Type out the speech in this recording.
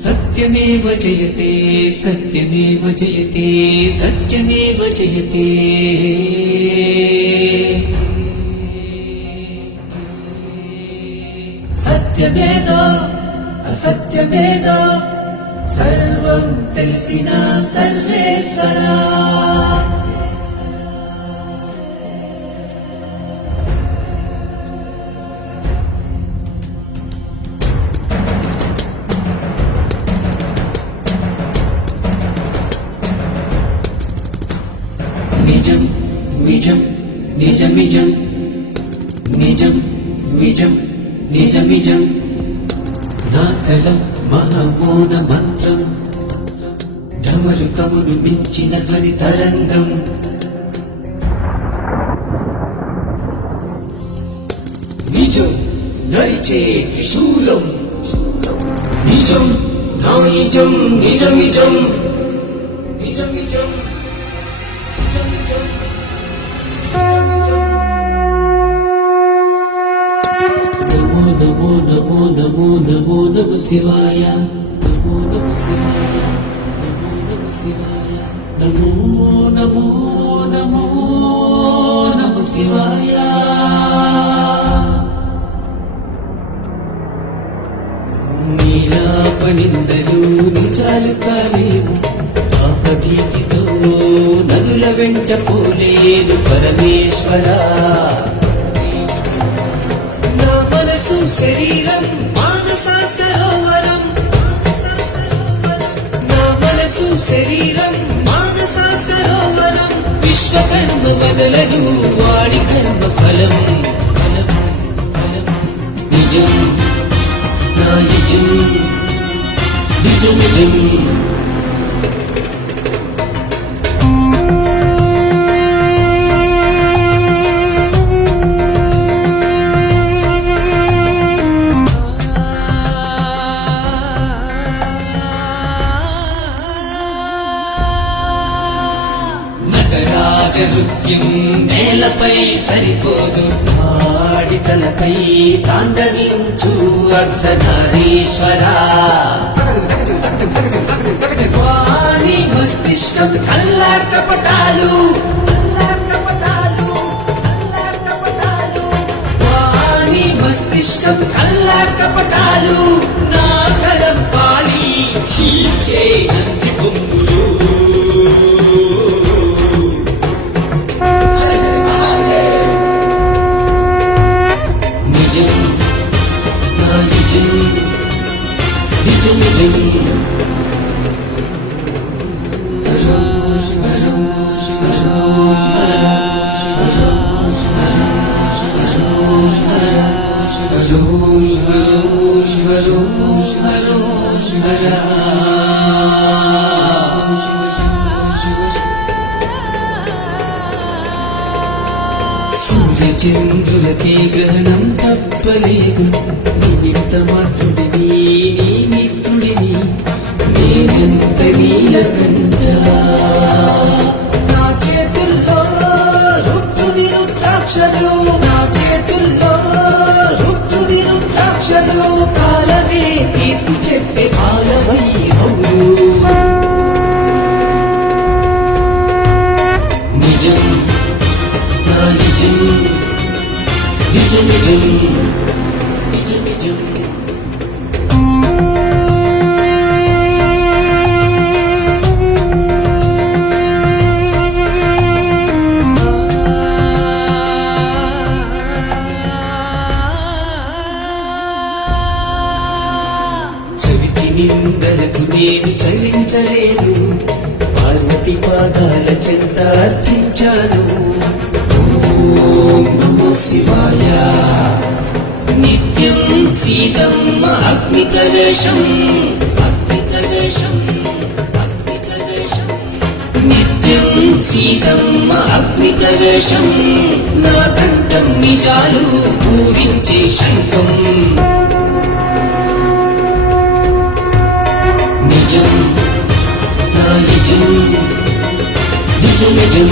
सत्यमेव जयते सत्यमेव जयते सत्यमेव जयते सत्यमेव असत्यमेव सर्वं తెలిసిన सर्वेश्वरा నిజం నిజం నిజం నిజం నిజం నిజం నిజం నిజం నా కలం మహామౌన మంత్రం ఢమరుకమును మించిన ధ్వని తరంగం నిజం నడిచే త్రిశూలం నిజం నా నిజం నిజం నిజం నిజం నిజం నమో నమో నమో నమో నమ శివాయ నమో నమ శివాయ నమో నమ శివాయ నమో నమో నమో నమ శివాయ నీలాపనిందలు నిజాలు కాలేవు పాపభీతితో నదుల వెంట పోలేదు పరమేశ్వరా మనసు శరీరం మానస సరోవరం నా మనసు శరీరం మానస సరోవరం విశ్వకర్మ వదలను వాడి కర్మ ఫలం ఫలం ఫలం నిజం నా నిజం నిజం నిజం నృత్యం నేలపై సరిపోదు వాడి తలపై తాండవించు అర్ధనారీశ్వరా వాణి మస్తిష్కం కల్లా కపటాలు వాణి మస్తిష్కం కల్లా కపటాలు నా కలం పాలి చీచే నంది బొంగులు సూర్యచంద్రులకి గ్రహణం తప్పలేదు నిమిత్త మాత్రుడిని నీ మిత్రుడిని నేనెంత నీలకంఠ నా చేతుల్లో రుద్రుని రుద్రాక్షలు నా చేతుల్లో రుద్రుని రుద్రాక్షలు కాలమే తీర్పు చెప్పే కాలవైరవులు నిజం నా నిజం నిజం నిజం నిజం నిజం నిందలకు నేను చలించలేదు పార్వతి పాదాల చెంత అర్థించాను ఓం నమో శివాయ నిత్యం సీతమ్మ అగ్ని ప్రవేశం అగ్ని ప్రవేశం అగ్ని ప్రవేశం నిత్యం సీతమ్మ అగ్ని ప్రవేశం నా కంఠం నిజాలు పూరించే శంఖం నిజం నా నిజం నిజం నిజం